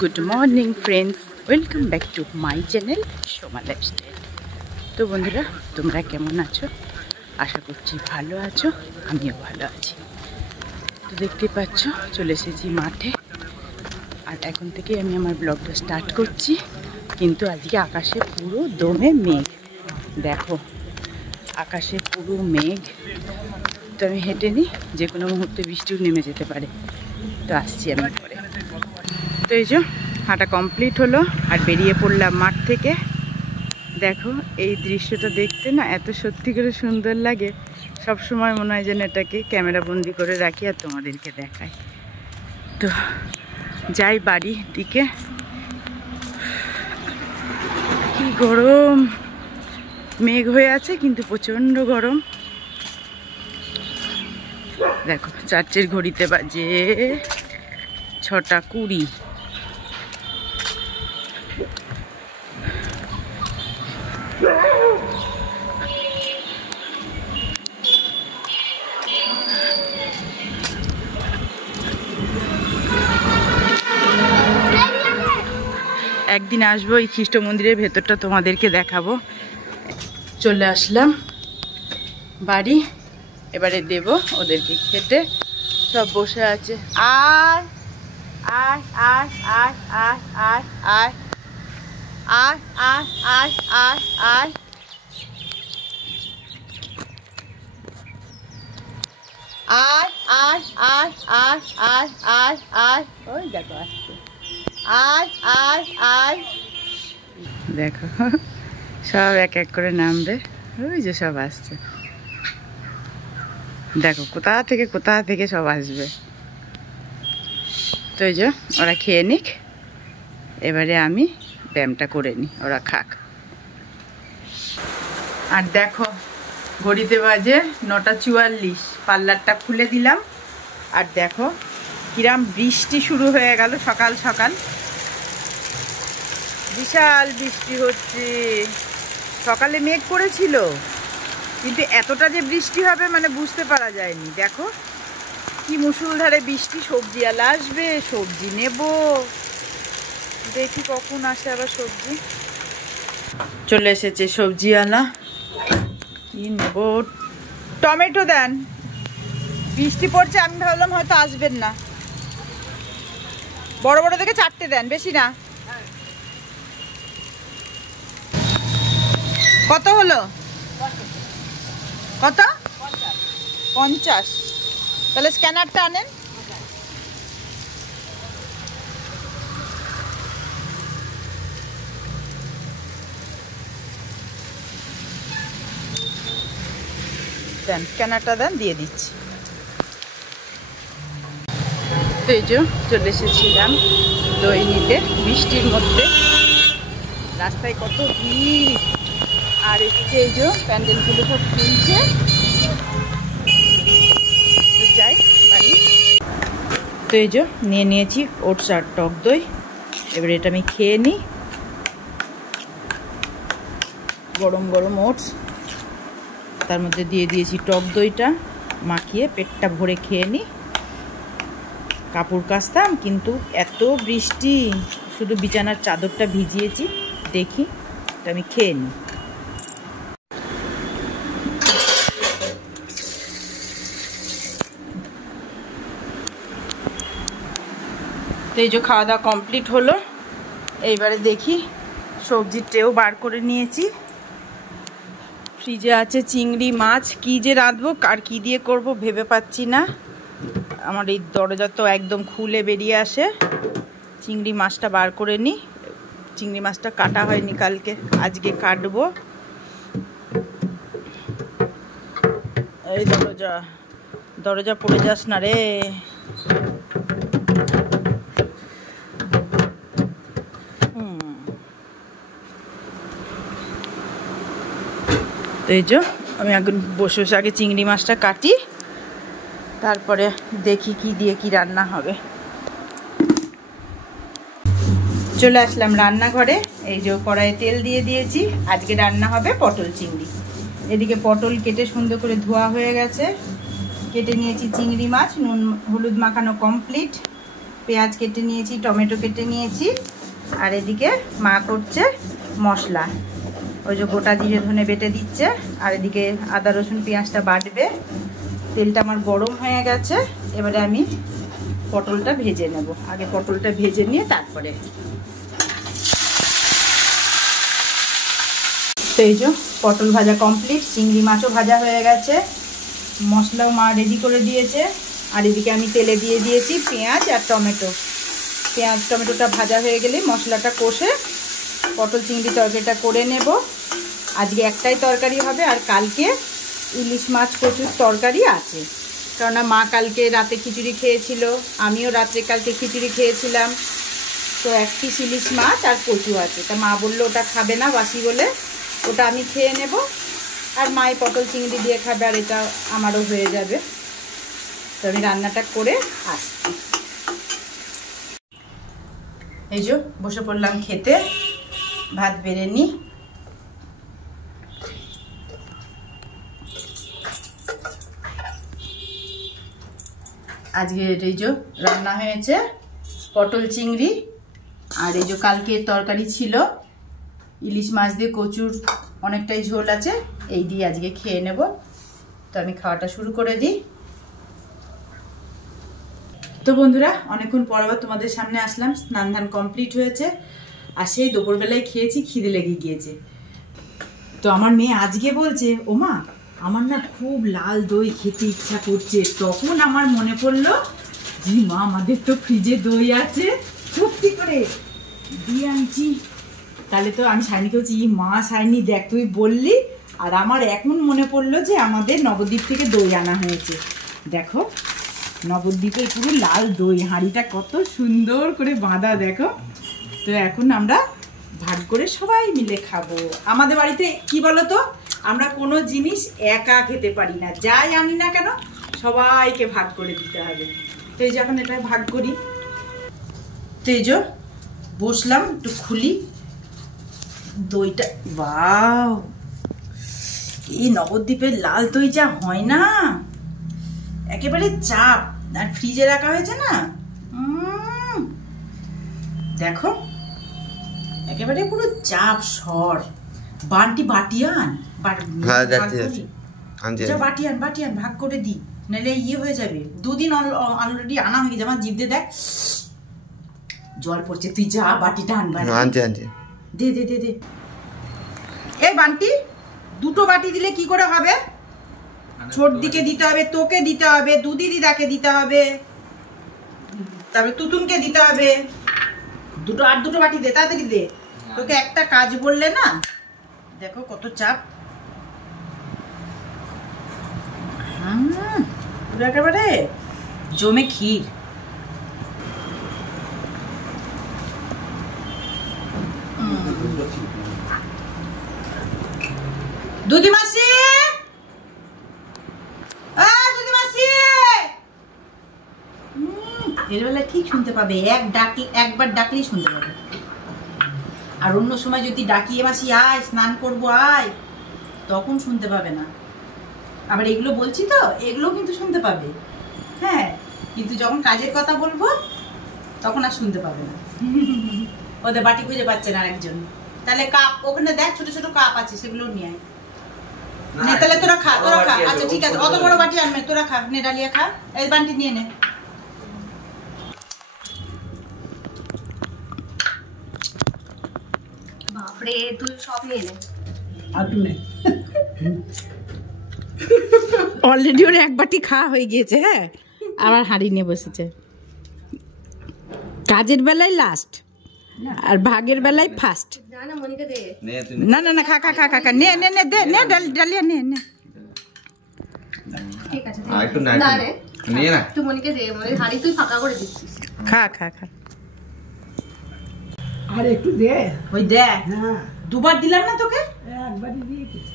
Good morning friends, welcome back to my channel Soma lifestyle. তো বন্ধুরা, তোমরা কেমন আছো? আশা করছি ভালো আছো, আমিও ভালো আছি। তো দেখতে পাচ্ছ, চলে এসেছি মাঠে। আর এখন থেকে আমি আমার ব্লগটা স্টার্ট করছি। কিন্তু আজকে আকাশে পুরো দমে মেঘ, দেখো আকাশে পুরো মেঘ। তো আমি হেঁটে নিই, যে কোনো মুহূর্তে বৃষ্টিও নেমে যেতে পারে। তো আসছি আমি পরে। তো এই যে হাঁটা কমপ্লিট হলো আর বেরিয়ে পড়লাম মাঠ থেকে। দেখো এই দৃশ্যটা দেখতে না এত সত্যি করে সুন্দর লাগে, সব সময় মনে হয় যেন এটাকে ক্যামেরা বন্দি করে রাখি আর তোমাদেরকে দেখাই। তো যাই বাড়ির দিকে। কি গরম, মেঘ হয়ে আছে কিন্তু প্রচণ্ড গরম। দেখো চার্চের ঘড়িতে বাজে 6:20। একদিন আসবো, এই খ্রিস্ট মন্দিরের ভেতরটা তোমাদেরকে দেখাবো। চলে আসলাম বাড়ি, এবারে দেব ওদেরকে খেতে। সব বসে আছে। আয় আয় আয় আয় আয় আয় আয় আয় আয় আয় আয় আয় আয় আয় আয় আয় আয় আয় আয়। ওই দেখো আসছে। আয় আয় আয়। দেখো সব এক এক করে নামবে। ওই যে সব আসছে, দেখো কোথা থেকে সব আসবে। তো এই যে ওরা খেয়ে নিক, এবারে আমি ব্যায়ামটা করে নিই, ওরা খাক। আর দেখো ঘড়িতে বাজে 9:44, পার্লারটা খুলে দিলাম। আর দেখো কিরাম বৃষ্টি শুরু হয়ে গেল সকাল সকাল। বিশাল বৃষ্টি হচ্ছে। সকালে মেঘ করেছিল, কিন্তু এতটা যে বৃষ্টি হবে মানে বুঝতে পারা যায়নি। দেখো কি মুষলধারে বৃষ্টি। সবজিওয়ালা আসবে, সবজি নেব, দেখি কখন আসে আবার সবজি। চলে এসেছে সবজিওয়ালা। কি নেব? টমেটো দেন। বৃষ্টি পড়ছে, আমি ভাবলাম হয়তো আসবেন না। বড় বড় দেখে 4টে দেন, বেশি না। কত হলো? কত? 50। তাহলে স্ক্যানারটা আনেন। দেন স্ক্যানারটা দেন, দিয়ে দিচ্ছি। তো এই যে চলে এসেছিলাম দই নিতে, বৃষ্টির মধ্যে। রাস্তায় কত ভিড়। আর এদিকে এই যে প্যান্ডেলগুলো সব খুলছে। তো যাই বাড়ি। তো এই যে নিয়ে নিয়েছি ওটস আর টক দই। এবারে এটা আমি খেয়ে নিই। গরম গরম ওটস, তার মধ্যে দিয়ে দিয়েছি টক দইটা, মাখিয়ে পেটটা ভরে খেয়ে নিই। কাপড় কাচতাম কিন্তু এত বৃষ্টি, শুধু বিছানার চাদরটা ভিজিয়েছি। দেখি তো আমি খেয়ে নিই। তো এই যে খাওয়া দাওয়া কমপ্লিট হলো। এইবারে দেখি সবজির ট্রেও বার করে নিয়েছি। ফ্রিজে আছে চিংড়ি মাছ। কি যে রাঁধবো আর কি দিয়ে করব ভেবে পাচ্ছি না। আমার এই দরজা তো একদম খুলে বেরিয়ে আসে। চিংড়ি মাছটা বার করে নিই। চিংড়ি মাছটা কাটা হয়নি কালকে, আজকে কাটবো। এই দরজা পড়ে যাস না রে। তো এই যে আমি এখন বসে বসে আগে চিংড়ি মাছটা কাটি, তারপরে দেখি কি দিয়ে কি রান্না হবে। চলে আসলাম রান্নাঘরে। এই যে কড়াইয়ে তেল দিয়ে দিয়েছি। আজকে রান্না হবে পটল চিংড়ি। এদিকে পটল কেটে সুন্দর করে ধোয়া হয়ে গেছে। কেটে নিয়েছি চিংড়ি মাছ, নুন হলুদ মাখানো কমপ্লিট। পেঁয়াজ কেটে নিয়েছি, টমেটো কেটে নিয়েছি। আর এদিকে মা করছে মশলা, ওই যে গোটা জিরে ধনে বেটে দিচ্ছে। আর এদিকে আদা রসুন পেঁয়াজটা বাটবে। তেলটা আমার গরম হয়ে গেছে, এবারে আমি পটলটা ভেজে নেব। আগে পটলটা ভেজে নিয়ে তারপরে। তো এই যে পটল ভাজা কমপ্লিট, চিংড়ি মাছও ভাজা হয়ে গেছে, মশলাও মা রেডি করে দিয়েছে। আর এদিকে আমি তেলে দিয়ে দিয়েছি পেঁয়াজ আর টমেটো। পেঁয়াজ টমেটোটা ভাজা হয়ে গেলে মশলাটা কষে পটল চিংড়ি তরকারিটা করে নেব। আজকে একটাই তরকারি হবে, আর কালকে ইলিশ মাছ কচুর তরকারি আছে। কেননা মা কালকে রাতে খিচুড়ি খেয়েছিল, আমিও রাত্রে কালকে খিচুড়ি খেয়েছিলাম। তো এক পিস ইলিশ মাছ আর কচু আছে, তা মা বললো ওটা খাবে না বাসি বলে, ওটা আমি খেয়ে নেব। আর মাই পটল চিংড়ি দিয়ে খাবে, আর এটা আমারও হয়ে যাবে। তো আমি রান্নাটা করে আসছি। এই যে বসে পড়লাম খেতে, ভাত বেড়ে নি। আজকে এই যে রান্না হয়েছে পটল চিংড়ি, আর এই যে কালকের তরকারি ছিল ইলিশ মাছ দিয়ে কচুর, অনেকটাই ঝোল আছে, এই দিয়ে আজকে খেয়ে নেব। তো আমি খাওয়াটা শুরু করে দিই। তো বন্ধুরা, অনেকক্ষণ পর আবার তোমাদের সামনে আসলাম। স্নান ধান কমপ্লিট হয়েছে, আর সেই দুপুরবেলায় খেয়েছি, খিদে লেগে গিয়েছে। তো আমার মেয়ে আজকে বলছে, ওমা আমার না খুব লাল দই খেতে ইচ্ছা করছে। তখন আমার মনে পড়লো, জি মা আমাদের তো ফ্রিজে দই আছে, সত্যি করে দিয়ে আনছি। তাহলে তো আমি সাইনিকে বলছি, মা সাইনি দেখ তুই বললি, আর আমার এখন মনে পড়লো যে আমাদের নবদ্বীপ থেকে দই আনা হয়েছে। দেখো নবদ্বীপের পুরো লাল দই, হাঁড়িটা কত সুন্দর করে বাঁধা দেখো। তো এখন আমরা ভাগ করে সবাই মিলে খাবো। আমাদের বাড়িতে কি বলতো, আমরা কোনো জিনিস একা খেতে পারি না, যাই আনি না কেন সবাইকে ভাগ করে দিতে হবে। তো এই যে এখন এটা ভাগ করি। তো এই যে বসলাম, একটু খুলি দইটা। বাও, এই নবদ্বীপের লাল দই যা হয় না, একেবারে চাপ। আর ফ্রিজে রাখা হয়েছে না, দেখো একেবারে পুরো চাপ সর। বান্টি বাটিয়ান, বাটিয়ান ভাগ করে দি, নাহলে ইয়ে হয়ে যাবে। দুদিন অলরেডি আনা হয়ে গেছে, আমার জিভ দিয়ে দেখ জল পড়ছে। তুই যা বাটিটা আনবা, দে দে দে দে। এই বান্টি দুটো বাটি দিলে কি করে হবে? ছোট দিকে দিতে হবে, তোকে দিতে হবে, দুদি দিদাকে দিতে হবে, তারপরে তুতুনকে দিতে হবে। দুটো আর দুটো বাটি দে, তাড়াতাড়ি দে। তোকে একটা কাজ বললে না, দেখো কত চাপ। পুরো একেবারে জমে ক্ষীর। দুদি মাসি, এর বেলা ঠিক শুনতে পাবে, একবার ডাকলেই শুনতে পাবে। আর অন্য সময় যদি ডাকি, মাসি আয় স্নান করবো আয়, তখন শুনতে পাবে না। আবার এগুলো বলছি তো, এগুলো কিন্তু শুনতে পাবে, হ্যাঁ, কিন্তু যখন কাজের কথা বলবো তখন আর শুনতে পাবে না। ওদের বাটি খুঁজে পাচ্ছে না একজন। তাহলে কাপ ওখানে দেখ, ছোট ছোট কাপ আছে, সেগুলো নিয়ে আয়। নে তাহলে তোরা খা। আচ্ছা ঠিক আছে, অত বড় বাটি আনবে, তোরা খা, নে ডালিয়া খা, এই বাটি নিয়ে নে। বাপরে, তুই সব নিয়ে নে। অলরেডি ওর এক বাটি খাওয়া হয়ে গিয়েছে, হ্যাঁ, আবার হাঁড়ি নিয়ে বসেছে। কাজের বেলায় লাস্ট আর ভাগের বেলায় ফার্স্ট। না না না, খা খা খা খা খা, নে নে নে, দে নে ডালিয়া, নে নে। ঠিক আছে, না রে নিয়ে না, তুই মনিকে দে, মনি হাঁড়ি তুই ফাঁকা করে দিচ্ছিস। খা খা খা, আরে একটু দে। ওই দে, হ্যাঁ দুবার দিলাম না তোকে, একবারই দিয়েছিস।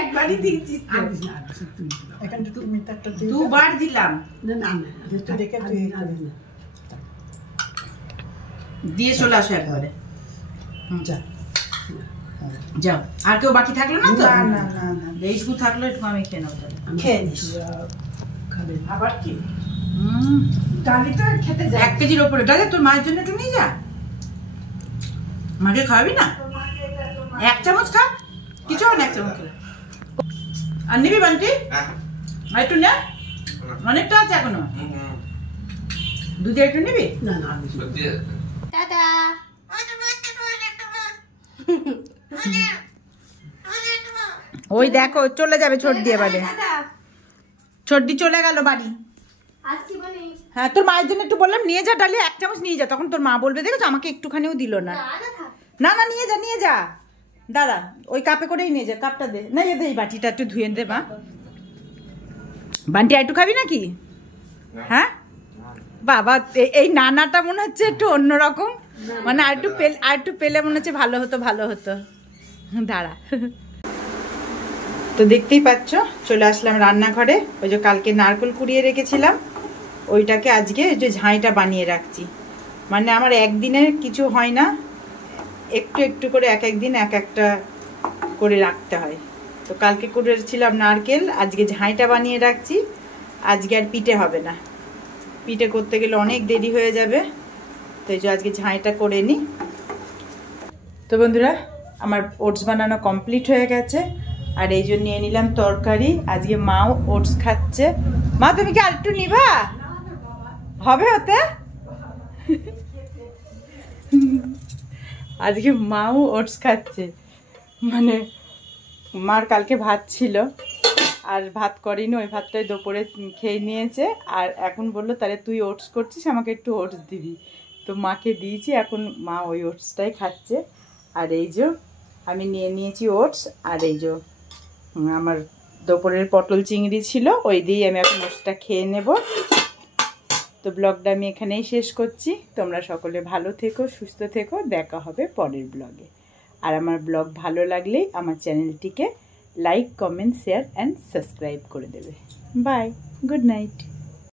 একবারই দিয়েছিস, দুবার দিলাম। দিয়ে চলে আসো একবারে, যাও। আর কেউ বাকি থাকলো না তো? না না না, এইটুকু থাকলো, একটু আমি খেয়ে নেবো। খেয়ে নিস আবার কি ডালি তো খেতে যায় 1 কেজির উপরে। ডালি তোর মায়ের জন্য একটু নিয়ে যা, মাকে খাওয়াবি না? 1 চামচ খা, কিছু হয় না 1 চামচ খেলে। আর নিবি বান্টি? আর একটু নে, অনেকটা আছে এখনো। দুধে একটু নিবি? না না, টাটা। ওই দেখো চলে যাবে ছোটদি, এবারে ছোটদি চলে গেল বাড়ি। হ্যাঁ, তোর মায়ের জন্য একটু বললাম নিয়ে যা ডালি, 1 চামচ নিয়ে যা, তখন তোর মা বলবে দেখো আমাকে একটুখানিও দিল না। না না, নিয়ে যা নিয়ে যা দাদা, ওই কাপে করেই নিয়ে যা, কাপটা দে না, এই বাটিটা একটু ধুয়ে দে মা। বান্টি একটু খাবি নাকি? হ্যাঁ বাবা, এই নানাটা মনে হচ্ছে একটু অন্যরকম, মানে আর একটু পেলে মনে হচ্ছে ভালো হতো ভালো হতো। দাঁড়া, তো দেখতেই পাচ্ছ চলে আসলাম রান্নাঘরে। ওই যে কালকে নারকেল কুড়িয়ে রেখেছিলাম, ওইটাকে আজকে ওই যে ঝাঁইটা বানিয়ে রাখছি। মানে আমার একদিনের কিছু হয় না, একটু একটু করে এক একদিন এক একটা করে রাখতে হয়। তো কালকে করেছিলাম নারকেল, আজকে ঝাঁইটা বানিয়ে রাখছি। আজকে আর পিঠে হবে না, পিঠে করতে গেলে অনেক দেরি হয়ে যাবে, তো এই যে আজকে ঝাঁইটা করে নিই। তো বন্ধুরা, আমার ওটস বানানো কমপ্লিট হয়ে গেছে, আর এই জন্য নিয়ে নিলাম তরকারি। আজকে মাও ওটস খাচ্ছে। মা তুমি কি আরেকটু নিবা? হবে হতে আজকে মাও ওটস খাচ্ছে, মানে মার কালকে ভাত ছিল আর ভাত করিনি, ওই ভাতটাই দুপুরে খেয়ে নিয়েছে। আর এখন বললো তাহলে তুই ওটস করছিস, আমাকে একটু ওটস দিবি। তো মাকে দিয়েছি, এখন মা ওই ওটসটাই খাচ্ছে। আর এই যে আমি নিয়ে নিয়েছি ওটস, আর এই যে আমার দুপুরের পটল চিংড়ি ছিল, ওই দিয়েই আমি এখন ওটসটা খেয়ে নেব। তো ব্লগটা আমি এখানেই শেষ করছি। তোমরা সকলে ভালো থেকো, সুস্থ থেকো, দেখা হবে পরের ব্লগে। আর আমার ব্লগ ভালো লাগলেই আমার চ্যানেলটিকে like, comment, share and subscribe করে দেবে। Bye, good night.